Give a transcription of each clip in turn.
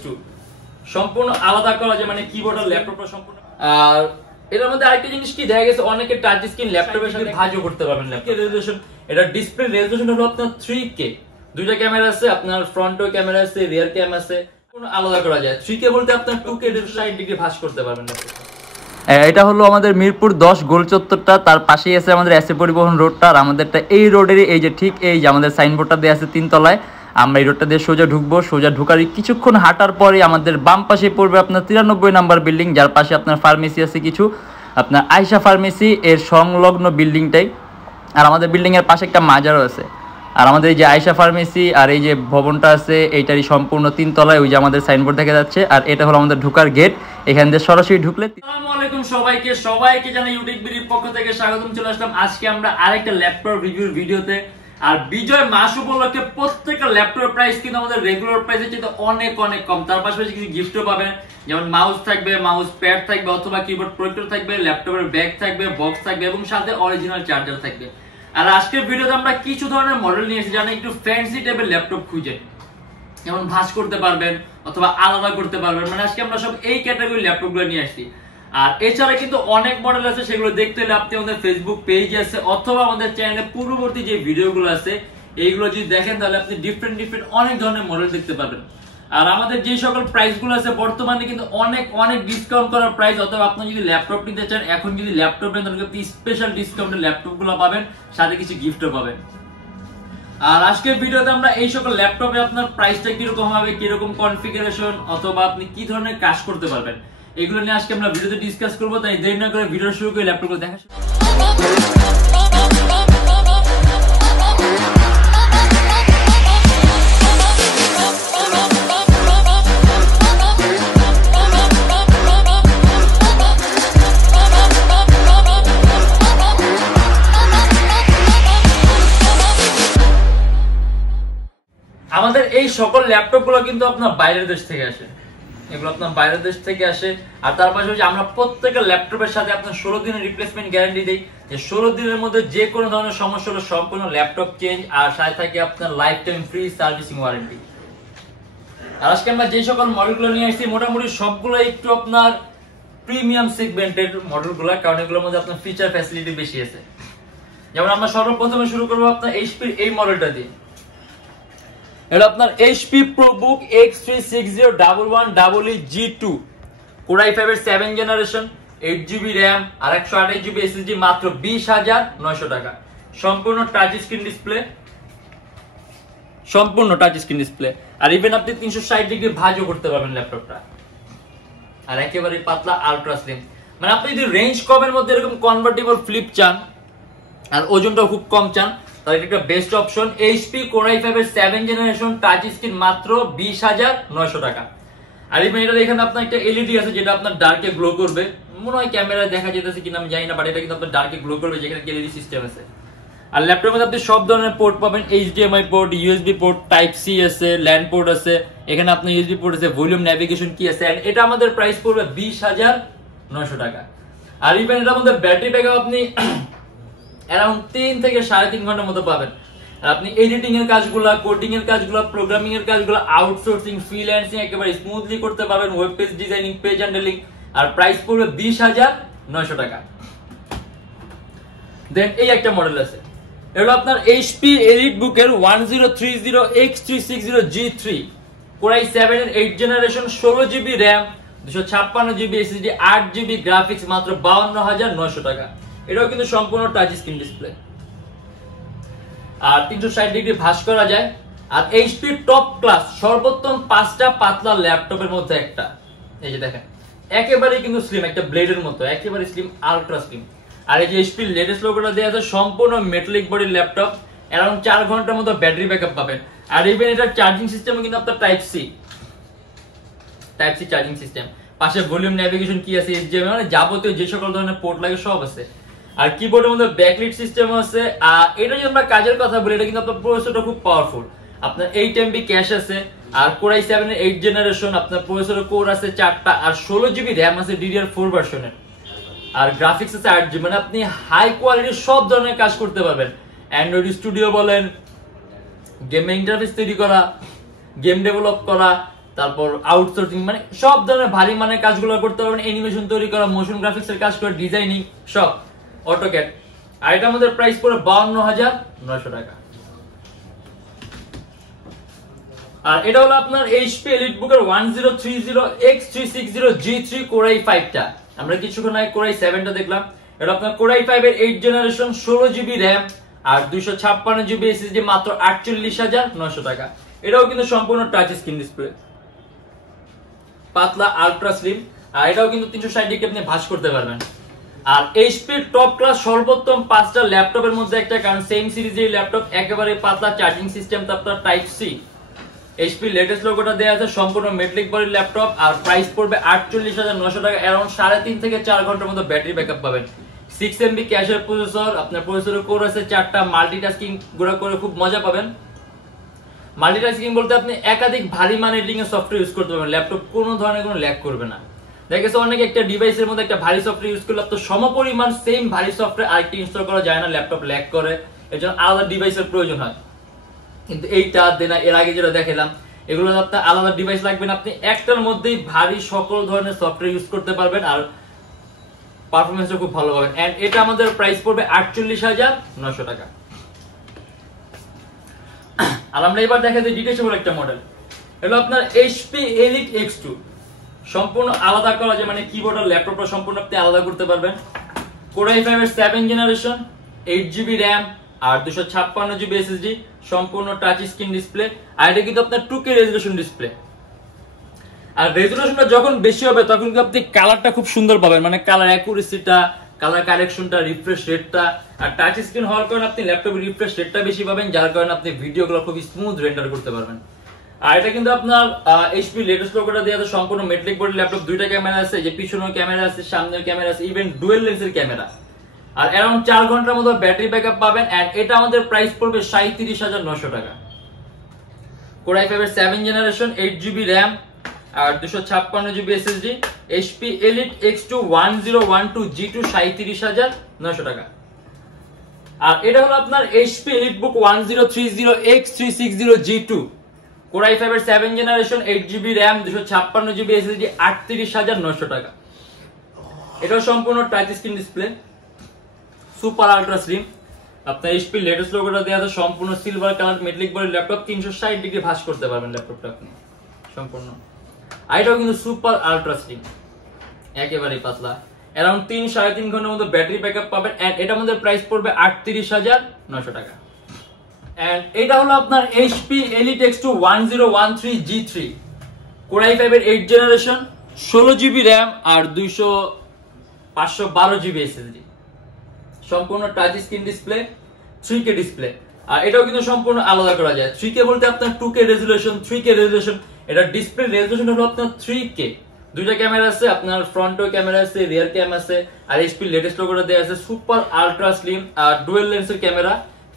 X2 সম্পূর্ণ আলাদা করা যায়, মানে কিবোর্ড আর ল্যাপটপটা সম্পূর্ণ। আর এর মধ্যে আরেকটা জিনিস কি দেখা গেছে, অনেকে টাচ স্ক্রিন ল্যাপটপের সাথে ভাঁজও করতে পারবেন। ল্যাপটপ রেজোলিউশন, এটা ডিসপ্লে রেজোলিউশন হলো আপনার 3K, দুইটা ক্যামেরা আছে, আপনার ফ্রন্টও ক্যামেরা আছে, রিয়ার ক্যাম আছে, কোনো আলাদা করা যায়। 3K বলতে আপনার 2K 60 ডিগ্রি ভাঁজ করতে পারবেন। এটা হলো আমাদের মিরপুর 10 গোল চত্বরটা, তার পাশেই আছে আমাদের এসএ পরিবহন রোডটা। আর আমাদেরটা এই রোডেরই এই যে ঠিক এই যে আমাদের সাইনবোর্ডটা দেওয়া আছে 3 তলায়, আমরা এই রোডটা দিয়ে সোজা ঢুকবো। সোজা ঢুকার কিছুক্ষণ হাঁটার পরে আমাদের বাম পাশে পড়বে আপনার 93 নাম্বার বিল্ডিং, যার পাশে আপনার ফার্মেসি আছে কিছু, আপনার আয়শা ফার্মেসি এর সংলগ্ন বিল্ডিংটাই। আর আমাদের বিল্ডিং এর পাশে একটা মাজারও আছে। আর আমাদের এই যে আয়শা ফার্মেসি আর এই যে ভবনটা আছে এইটারই সম্পূর্ণ 3 তলায় ওই যে আমাদের সাইনবোর্ড দেখা যাচ্ছে। আর এটা হলো আমাদের ঢোকার গেট, এখান দিয়ে সরাসরি ঢুকলে। আসসালামু আলাইকুম সবাইকে জানাই ইউটিউববিডির পক্ষ থেকে স্বাগতম। চলে আসলাম আজকে আমরা আরেকটা ল্যাপটপ রিভিউর ভিডিওতে। আর বিজয় মাস উপলক্ষে প্রত্যেকটা ল্যাপটপের প্রাইস কিন্তু আমাদের রেগুলার প্রাইসের চেয়ে অনেক কম। তার পাশাপাশি কিছু গিফটও পাবেন, যেমন মাউস থাকবে, মাউস প্যাড থাকবে অথবা কিবোর্ড প্রোটেক্টর থাকবে, ল্যাপটপের ব্যাগ থাকবে, বক্স থাকবে এবং সাথে অরিজিনাল চার্জার থাকবে। আর আজকের ভিডিওতে আমরা কিছু ধরনের মডেল নিয়ে এসেছি যারা একটু ফ্যান্সি টাইপের ল্যাপটপ খুঁজে, যেমন ভাঁজ করতে পারবেন অথবা আলাদা করতে পারবেন, মানে আজকে আমরা সব এই ক্যাটাগরির ল্যাপটপগুলো নিয়ে আসছি। আর এছাড়া কিন্তু অনেক মডেল আছে, সেগুলো দেখতে হলে আপনি আমাদের ফেসবুক পেজ আছে অথবা আমাদের চ্যানেলে পূর্ববর্তী যে ভিডিওগুলো আছে এইগুলো যদি দেখেন তাহলে আপনি ডিফারেন্ট অনেক ধরনের মডেল দেখতে পাবেন। আর আমাদের যে সকল প্রাইসগুলো আছে বর্তমানে কিন্তু অনেক ডিসকাউন্ট করার প্রাইস, অথবা আপনি যদি ল্যাপটপ নিতে চান এখন যদি ল্যাপটপ নেন তাহলে আপনি স্পেশাল ডিসকাউন্টের ল্যাপটপগুলো পাবেন, সাথে কিছু গিফটও পাবেন। আর আজকের ভিডিওতে আমরা এই সকল ল্যাপটপে আপনার প্রাইসটা কিরকম হবে, কিরকম কনফিগারেশন অথবা আপনি কি ধরনের কাজ করতে পারবেন এগুলো নিয়ে আজকে আমরা ভিডিওতে ডিসকাস করবো। তাই দেরি না করে ভিডিও শুরু করে ল্যাপটপগুলো দেখা শুরু। আমাদের এই সকল ল্যাপটপ গুলো কিন্তু আপনার বাইরের দেশ থেকে আসে, এগুলো আপনার বাইরের দেশ থেকে আসে। আর তার পাশাপাশি আমরা প্রত্যেকটা ল্যাপটপের সাথে আপনার 16 দিনের রিপ্লেসমেন্ট গ্যারান্টি দিই, যে 16 দিনের মধ্যে যে কোনো ধরনের সমস্যা হলে সম্পূর্ণ ল্যাপটপ চেঞ্জ, আর সাথে থাকে আপনার lifetime free servicing warranty. আর আজকে আমরা যে সকল মডেলগুলো নিয়ে আসছি মোটামুটি সবগুলো একটু আপনার প্রিমিয়াম সেগমেন্টের মডেলগুলো, কারণ এগুলোর মধ্যে আপনার ফিচার ফ্যাসিলিটি বেশি আছে। যেমন আমরা সর্বপ্রথমে শুরু করবো আপনার এইচপির এই মডেলটা দিয়ে। এটা আপনার HP ProBook X36011EE G2 Core i5 এর 7 জেনারেশন, 8GB RAM আর 128GB SSD, মাত্র 20,900 টাকা। সম্পূর্ণ টাচ স্ক্রিন ডিসপ্লে, আর ইভেন আপনি 360 ডিগ্রি ভাঁজও করতে পারবেন ল্যাপটপটা। আর একেবারে পাতলা আলট্রা স্লিম, মানে আপনি যদি রেঞ্জ কমের মধ্যে এরকম কনভার্টেবল ফ্লিপ চান আর ওজনটাও খুব কম চান তাহলে এটা একটা best option. HP Core i5 এর 7 জেনারেশন টাচ স্ক্রিন, মাত্র 20,900 টাকা। আর ইভেন এটা এখানে আপনার একটা LED আছে যেটা আপনার ডার্কে গ্লো করবে, মনে হয় ক্যামেরায় দেখা যেতেছে কিনা আমি জানি না, বাট এটা কিন্তু আপনার ডার্কে গ্লো করবে, যেখানে LED সিস্টেম আছে। আর ল্যাপটপের মধ্যে আপনি সব ধরনের পোর্ট পাবেন, HDMI port, USB port, type C আছে, ল্যান্ড পোর্ট আছে, এখানে আপনার USB পোর্ট আছে, ভলিউম নেভিগেশন কি আছে। এটা আমাদের প্রাইস পড়বে 20,900 টাকা। আর ইভেন এটার মধ্যে ব্যাটারি ব্যাকআপ আপনি অ্যারাউন্ড 3 থেকে 3.5 ঘন্টার মতো পাবেন। আর আপনি এডিটিং এর কাজগুলো, কোডিং এর কাজগুলো, প্রোগ্রামিং এর কাজগুলো, আউটসোর্সিং, ফ্রিল্যান্সিং একেবারে স্মুথলি করতে পারবেন, web page designing, page handling. আর প্রাইস পড়বে 20,900 টাকা। দেন এই একটা মডেল আছে, এটা আপনার HP EliteBook এর 1030X360 G3 Core i7 এর 8 generation, 16GB RAM, 256GB SSD, 8GB graphics, মাত্র 52,900 টাকা। এটাও কিন্তু সম্পূর্ণ টাচ স্ক্রিন ডিসপ্লে, আর 360 ডিগ্রি ভাঁজ করা যায়। আর HP টপ ক্লাস সর্বোত্তম 5টা পাতলা ল্যাপটপের মধ্যে একটা, এই যে দেখেন একেবারে কিন্তু স্লিম, একটা ব্লেডের মতো একেবারে স্লিম, আলট্রা স্লিম। আর এই যে HP লেটেস্ট লোগোটা দেওয়া আছে, সম্পূর্ণ মেটালিক বডির ল্যাপটপ, অ্যারাউন্ড 4 ঘন্টার মতো ব্যাটারি ব্যাকআপ পাবেন। আর ইভেন এটার চার্জিং সিস্টেম কিন্তু আপনার টাইপ সি চার্জিং সিস্টেম, পাশে ভলিউম নেভিগেশন কি আছে, HDMI, মানে যাবতীয় যে সকল ধরনের পোর্ট লাগে সব আছে। আর কিবোর্ডের মধ্যে ব্যাকলিট সিস্টেম আছে। আর এটা যদি আমরা কাজের কথা বলি, এটা কিন্তু আপনার প্রসেসরটা খুব পাওয়ারফুল, আপনার 8MB ক্যাশ আছে। আর Core i7 এর 8 জেনারেশন, আপনার প্রসেসরের কোর আছে 4টা, আর 16GB RAM আছে DDR4 ভার্সনের। আর গ্রাফিক্স আছে 8GB, মানে আপনি হাই কোয়ালিটির সব ধরনের কাজ করতে পারবেন। অ্যান্ড্রয়েড স্টুডিও বলেন, গেমিং ইন্টারফেস তৈরি করা, গেম ডেভেলপ করা, তারপর আউটসোর্সিং, মানে সব ধরনের ভারী মানের কাজগুলো করতে পারবেন, অ্যানিমেশন তৈরি করা, মোশন গ্রাফিক্স এর কাজ করা, ডিজাইনিং সব অটোক্যাড। আর এটা আমাদের প্রাইস পড়ে 52,900 টাকা। আর এটা হলো আপনার HP EliteBook এর 1030X360G3 Core i5 টা। আমরা কিছুক্ষণ আগে Core i7 টা দেখলাম। এটা আপনার Core i5 এর 8 জেনারেশন, 16GB RAM আর 256GB SSD, মাত্র 48,900 টাকা। এটাও কিন্তু সম্পূর্ণ টাচ স্ক্রিন ডিসপ্লে, পাতলা আলট্রা স্লিম। আর এটাও কিন্তু 360 ডিগ্রি আপনি ভাঁজ করতে পারবেন। আর HP টপ ক্লাস সর্বোত্তম 5টা ল্যাপটপের মধ্যে একটা, কারণ সেম সিরিজের ল্যাপটপ, একেবারে পাতলা, চার্জিং সিস্টেম তো আপনার টাইপ সি। HP লেটেস্ট লোগোটা দেয়া আছে, সম্পূর্ণ মেটালিক বডির ল্যাপটপ। আর প্রাইস পড়বে 48,900 টাকা। অ্যারাউন্ড 3.5 থেকে 4 ঘন্টার মতো ব্যাটারি ব্যাকআপ পাবেন। 6MB ক্যাশের প্রসেসর, আপনার প্রসেসরের কোর আছে 4টা, মাল্টিটাস্কিং গুলো করে খুব মজা পাবেন। মাল্টিটাস্কিং বলতে আপনি একাধিক ভারী মান এডিটিং এর সফটওয়্যার ইউজ করতে পারবেন, ল্যাপটপ কোনো ধরনের কোনো ল্যাগ করবে না। দেখা গেছে অনেকে একটা ডিভাইসের মধ্যে একটা ভারী সফটওয়্যার ইউজ করলে তো সমপরিমাণ সেম ভারী সফটওয়্যার আরেকটি ইনস্টল করা যায় না, ল্যাপটপ ল্যাগ করে, এজন্য আলাদা ডিভাইসের প্রয়োজন হয়। কিন্তু এইটা দেনা, এর আগে যেটা দেখালাম, এগুলো আপনার আলাদা ডিভাইস লাগবে না, আপনি একটার মধ্যেই ভারী সকল ধরনের সফটওয়্যার ইউজ করতে পারবেন, আর পারফরম্যান্সও খুব ভালো পাবেন। এন্ড এটা আমাদের প্রাইস পড়বে 48,900 টাকা। আর আমরা এবার দেখা যায় ডিটেচেবল একটা মডেল, এটা আপনার HP Elite X2, সম্পূর্ণ আলাদা করা যায়, মানে কিবোর্ড আর ল্যাপটপটা সম্পূর্ণ আপনি আলাদা করতে পারবেন। Core i5 এর 7 জেনারেশন, 8GB RAM আর 256GB SSD, সম্পূর্ণ টাচ স্ক্রিন ডিসপ্লে। আর এটা কিন্তু আপনার 2K রেজোলিউশন ডিসপ্লে। আর রেজোলিউশনটা যখন বেশি হবে তখন কিন্তু আপনি কালারটা খুব সুন্দর পাবেন, মানে কালার অ্যাকুরেসিটা, কালার কারেকশনটা, রিফ্রেশ রেটটা। আর টাচ স্ক্রিন হওয়ার কারণে আপনি ল্যাপটপের রিফ্রেশ রেটটা বেশি পাবেন, যার কারণে আপনি ভিডিওগুলো খুব স্মুথ রেন্ডার করতে পারবেন। আর এটা কিন্তু আপনার HP লেটেস্ট লোগোটা দেওয়া আছে, সম্পূর্ণ মেটালিক বডি ল্যাপটপ, 2টা ক্যামেরা আছে, যে পিছনেও ক্যামেরা আছে, সামনেও ক্যামেরা আছে, ইভেন ডুয়েল লেন্সের ক্যামেরা। আর অ্যারাউন্ড 4 ঘন্টার মতো ব্যাটারি ব্যাকআপ পাবেন। এন্ড এটা আমাদের প্রাইস পড়বে 37,900 টাকা। Core i5 এর 7 জেনারেশন, 8GB RAM আর 256GB SSD, HP Elite X2 1012G2, 37,900 টাকা। আর এটা হলো আপনার HP EliteBook 1030X360G2, Core i5 এর 7 generation, 8GB RAM, 256GB SSD, 38,900 টাকা। এটাও সম্পূর্ণ touch screen display, super ultra slim. আপনার HP লেটেস্ট লোগোটা দেওয়া আছে, সম্পূর্ণ silver colour metallic body laptop, 360 degree ভাঁজ করতে পারবেন ল্যাপটপটা আপনি সম্পূর্ণ। আর এটাও কিন্তু সুপার আলট্রা স্লিম, একেবারে পাতলা, অ্যারাউন্ড 3-3.5 ঘন্টার মতো ব্যাটারি ব্যাকআপ পাবেন। এন্ড এটা আমাদের প্রাইস পড়বে 38,900 টাকা। এন্ড এটা হলো আপনার HP Elite X2 1013G3, Core i5 এর 8 জেনারেশন, 16GB RAM আর 512GB SSD, সম্পূর্ণ touch screen display, 3K display. আর এটাও কিন্তু সম্পূর্ণ আলাদা করা যায়। 3K বলতে আপনার 2K রেজোলিউশন, 3K রেজোলিউশন। এটা ডিসপ্লে রেজোলিউশন হলো আপনার 3K। 2টা ক্যামেরা আছে, আপনার ফ্রন্টও ক্যামেরা আছে, রিয়ার ক্যামেরা আছে। আর HP লেটেস্ট লোগোটা দেয়া আছে, সুপার আলট্রা স্লিম আর ডুয়াল লেন্সের ক্যামেরা,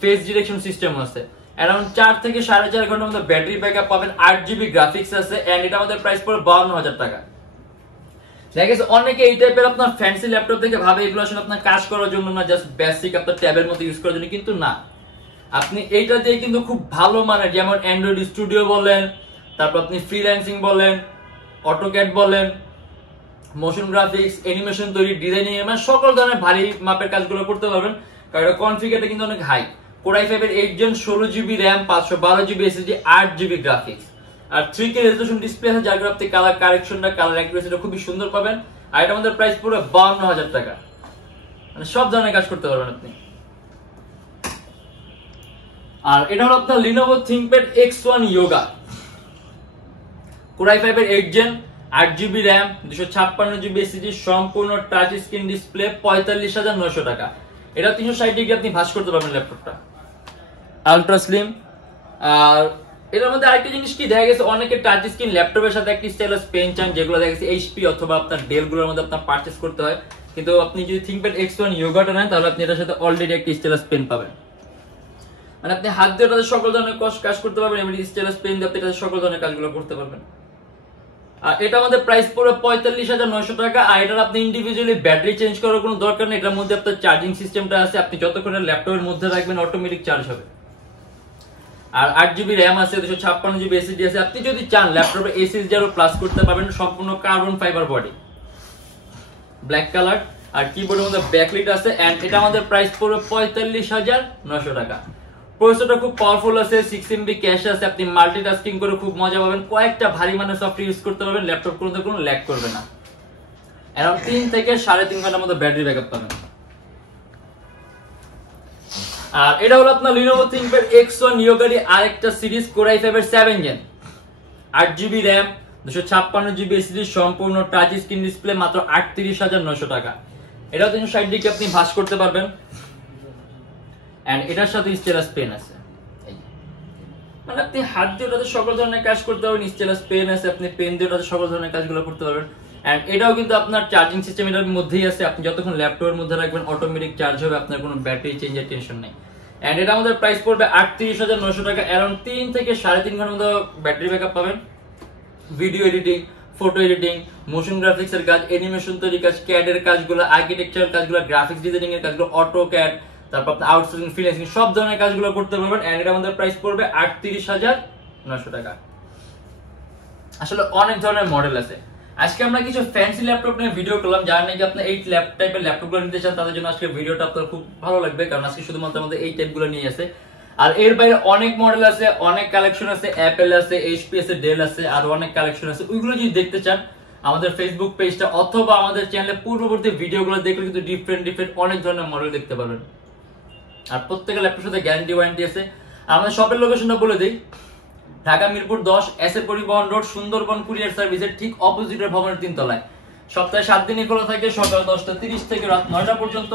ফেস ডিরেকশন সিস্টেম আছে। অ্যারাউন্ড 4 থেকে 4.5 ঘন্টার মতো ব্যাটারি ব্যাকআপ পাবেন, 8GB গ্রাফিক্স আছে। এন্ড এটা আমাদের প্রাইস পড়বে 52,000 টাকা। দেখা গেছে অনেকে এই টাইপের আপনার ফ্যান্সি ল্যাপটপ দেখে ভাবে এগুলো আসলে আপনার কাজ করার জন্য না, জাস্ট বেসিক আপনার ট্যাবের মতো ইউজ করার জন্য, কিন্তু না, আপনি এইটা দিয়ে কিন্তু খুব ভালো মানের, যেমন অ্যান্ড্রয়েড স্টুডিও বলেন, তারপর আপনি ফ্রিল্যান্সিং বলেন, অটোক্যাড বলেন, মোশন গ্রাফিক্স, অ্যানিমেশন তৈরি, ডিজাইনিং, মানে সকল ধরনের ভারী মাপের কাজগুলো করতে পারবেন, কারণ এটা কনফিগারটা কিন্তু অনেক হাই। Core i5 এর 8 gen, 16GB RAM, 512GB SSD, 8GB graphics আর 3K রেজোলিউশন ডিসপ্লে আছে, যার কারণে আপনি কালার কারেকশনটা, কালার অ্যাকুরেসিটা খুবই সুন্দর পাবেন। আর এটা আমাদের প্রাইস পুরো 52,000 টাকা, মানে সব ধরনের কাজ করতে পারবেন আপনি। আর এটা হলো আপনার Lenovo ThinkPad X1 Yoga, Core i5 এর 8 gen, 8GB RAM, 256GB SSD, সম্পূর্ণ টাচ স্ক্রিন ডিসপ্লে, 45,900 টাকা। এটা 360 ডিগ্রি আপনি ভাঁজ করতে পারবেন ল্যাপটপটা, আলট্রা স্লিম। আর এটার মধ্যে আরেকটা জিনিস কি, দেখা গেছে অনেকে টাচ স্ক্রিন ল্যাপটপের সাথে একটি স্টাইলাস পেন চান, যেগুলো দেখা গেছে HP অথবা আপনার ডেল গুলোর মধ্যে আপনার পারচেজ করতে হয়। কিন্তু আপনি যদি ThinkPad X1 Yogaটা নেন, তাহলে আপনি এটার সাথে অলরেডি একটি স্টাইলাস পেন পাবেন, মানে আপনি হাত দিয়ে এটাতে সকল ধরনের কাজ করতে পারবেন, এমনি স্টাইলাস পেন দিয়ে আপনি এটাতে সকল ধরনের কাজগুলো করতে পারবেন। আর এটা আমাদের প্রাইস পড়বে 45,900 টাকা। আর এটার আপনি ইন্ডিভিজুয়ালি ব্যাটারি চেঞ্জ করার কোনো দরকার নেই, এটার মধ্যে আপনার চার্জিং সিস্টেমটা আছে, আপনি যতক্ষণ ল্যাপটপের মধ্যে রাখবেন অটোমেটিক চার্জ হবে। আর 8GB RAM আছে, 256GB SSD আছে। আপনি যদি চান ল্যাপটপে SSD আরো প্লাস করতে পারবেন, সম্পূর্ণ carbon fibre body, black colour. আর কিবোর্ডের মধ্যে ব্যাকলাইট আছে এন্ড এটা আমাদের প্রাইস পড়বে 45,900 টাকা। প্রসেসরটা খুব পাওয়ারফুল আছে, 6MB ক্যাশ আছে, আপনি মাল্টিটাস্কিং করে খুব মজা পাবেন, কয়েকটা ভারী মানের সফটওয়্যার ইউজ করতে পারবেন, ল্যাপটপ কোনো ল্যাগ করবে না। अराउंड 3 থেকে 3.5 ঘন্টার মতো ব্যাটারি ব্যাকআপ পাবেন। আর এটা হলো আপনার Lenovo ThinkPad X1 Yoga আরেকটা সিরিজ Core i5 এর 7 gen, 8GB RAM, 256GB SSD, সম্পূর্ণ টাচ স্ক্রিন ডিসপ্লে, মাত্র 38,900 টাকা। এটা 360 ডিগ্রি আপনি ভাঁজ করতে পারবেন এন্ড এটার সাথে স্টাইলাস পেন আছে, মানে আপনি হাত দিয়ে ওটাতে সকল ধরনের কাজ করতে পারবেন। স্টাইলাস পেন আছে, আপনি পেন দিয়ে ওটাতে সকল ধরনের কাজগুলো করতে পারবেন। এন্ড এটাও কিন্তু আপনার চার্জিং সিস্টেম এটার মধ্যেই আছে, আপনি যতক্ষণ ল্যাপটপের মধ্যে রাখবেন অটোমেটিক চার্জ হবে, আপনার কোনো ব্যাটারি চেঞ্জের টেনশন নেই। এন্ড এটা আমাদের প্রাইস পড়বে 38,900 টাকা। অ্যারাউন্ড 3 থেকে 3.5 ঘন্টার মতো ব্যাটারি ব্যাকআপ পাবেন। Video editing, photo editing, motion graphics এর কাজ, অ্যানিমেশন তৈরি কাজ, ক্যাড এর কাজগুলো, আর্কিটেকচারাল কাজগুলো, গ্রাফিক্স ডিজাইনিং এর কাজগুলো, অটো ক্যাড, তারপর আপনি আউটসোর্সিং, ফ্রিল্যান্সিং সব ধরনের কাজগুলো করতে পারবেন। এন্ড এটা আমাদের প্রাইস পড়বে 38,900 টাকা। আসলে অনেক ধরনের মডেল আছে। আজকে আমরা কিছু ফ্যান্সি ল্যাপটপ নিয়ে ভিডিও করলাম, যারা নাকি আপনি এই টাইপের ল্যাপটপগুলো নিতে চান তাদের জন্য আজকে ভিডিওটা আপনার খুব ভালো লাগবে, কারণ আজকে শুধুমাত্র আমাদের এই টাইপগুলো নিয়ে আছে। আর এর বাইরে অনেক মডেল আছে, অনেক কালেকশন আছে, অ্যাপেল আছে, এইচপি আছে, ডেল আছে, আর অনেক কালেকশন আছে। ওইগুলো যদি দেখতে চান আমাদের ফেসবুক পেজটা অথবা আমাদের চ্যানেলে পূর্ববর্তী ভিডিওগুলো দেখলে কিন্তু ডিফারেন্ট অনেক ধরনের মডেল দেখতে পারবেন। আর প্রত্যেকটা ল্যাপটপের সাথে গ্যারান্টি ওয়ারেন্টি আছে। আমাদের শপের লোকেশনটা বলে দিই, ঢাকা মিরপুর 10 এসএ পরিবহন রোড, সুন্দরবন কুরিয়ার সার্ভিসের ঠিক অপোজিটের ভবনের 3 তলায়। সপ্তাহে 7 দিনই খোলা থাকে, সকাল 10:30 থেকে রাত 9টা পর্যন্ত।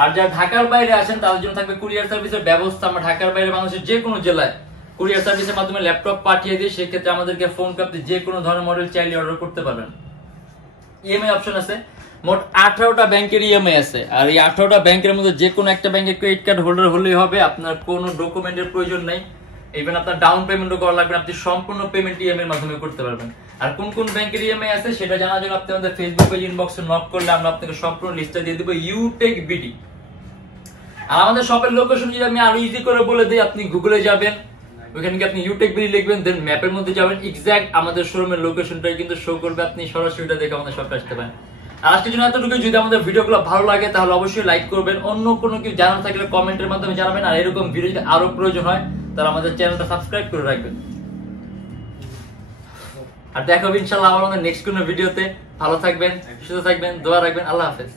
আর যারা ঢাকার বাইরে আছেন তাদের জন্য থাকবে কুরিয়ার সার্ভিসের ব্যবস্থা। আমরা ঢাকার বাইরে বাংলাদেশের যে কোনো জেলায় কুরিয়ার সার্ভিসের মাধ্যমে ল্যাপটপ পাঠিয়ে দিই, সেক্ষেত্রে আমাদেরকে ফোন করে আপনি যে কোনো ধরনের মডেল চাইলে অর্ডার করতে পারবেন। ইএমআই অপশন আছে, মোট 18টা ব্যাংকের ইএমআই আছে। আর এই 18টা ব্যাংকের মধ্যে যে কোনো একটা ব্যাংকের ক্রেডিট কার্ড হোল্ডার হলেই হবে, আপনার কোনো ডকুমেন্টের প্রয়োজন নাই। ইভেন আপনার ডাউন পেমেন্টও করা লাগবে, আপনি সম্পূর্ণ পেমেন্ট ইএমআই এর মাধ্যমে করতে পারবেন। আর কোন কোন ব্যাংকের ইএমআই আছে সেটা জানার জন্য আপনি আমাদের ফেসবুক পেজ ইনবক্সে নক করলে আমরা আপনাকে সম্পূর্ণ লিস্টটা দিয়ে দেব, Youtechbd। আর আমাদের শপের লোকেশন যদি আমি আরো ইজি করে বলে দিই, আপনি গুগলে যাবেন, ওখানে গিয়ে আপনি Youtechbd লিখবেন, দেন ম্যাপের মধ্যে যাবেন, এক্সাক্ট আমাদের শোরুমের লোকেশনটাই কিন্তু শো করবে, আপনি সরাসরি এটা দেখে আমাদের শপে আসতে পারেন। আর আজকের জন্য এতটুকু। যদি আমাদের ভিডিওগুলো ভালো লাগে তাহলে অবশ্যই লাইক করবেন, অন্য কোনো কিছু জানার থাকলে কমেন্টের মাধ্যমে জানাবেন। আর এরকম ভিডিও যদি আরো প্রয়োজন হয় তাহলে আমাদের চ্যানেলটা সাবস্ক্রাইব করে রাখবেন। আর দেখা হবে ইনশাআল্লাহ আবার আমাদের নেক্সট কোনো ভিডিওতে। ভালো থাকবেন, সুস্থ থাকবেন, দোয়া রাখবেন। আল্লাহ হাফেজ।